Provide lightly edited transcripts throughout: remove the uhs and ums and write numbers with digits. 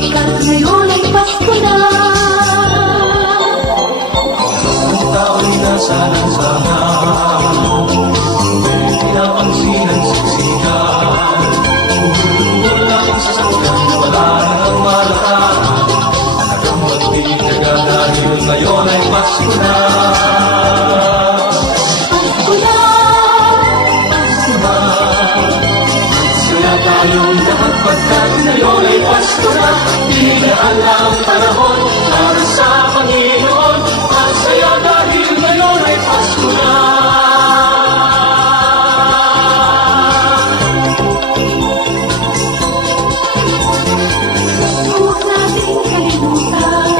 Pagkat ngayon ay Pasko na. Ang tao'y nasa lansangan, may pinapansin ang siksikan. Umulungol lang sa sakyan, wala nang malakaan. Nagambagtigaga dahil ngayon ay Pasko na. Pasko na, Pasko na. Magsaya tayong lahat pagkat ngayon ay Pasko na. Ilaan ang panahon para sa Panginoon. Masaya dahil ngayon ay Pasko na. Huwag nating kalimutan,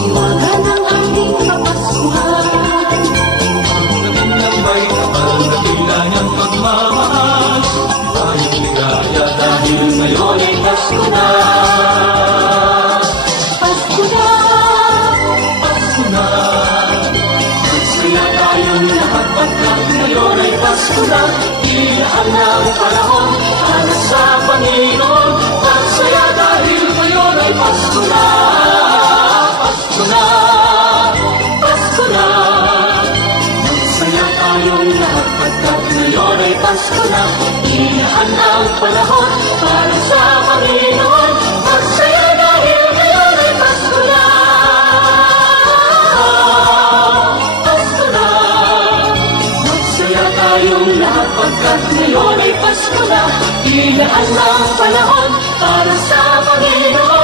iwagan ang ating kapaskuhan. Pagdating ng may kapal na tila niyang pagmamahal, tayong ligaya dahil ngayon ay Pasko na. Pasko na, Pasko na. Magsaya tayong lahat pagkat ngayon ay Pasko na. Ilaan ang panahon para sa Panginoon. Magsaya dahil ngayon ay Pasko na. Pasko na, Pasko na. Magsaya tayong lahat pagkat ngayon ay Pasko na. Ilaan ang panahon para sa Panginoon. Magsaya dahil ngayon ay Pasko na. Pasko na. Magsaya tayong lahat pagkat ngayon ay Pasko na. Ilaan ang panahon para sa Panginoon.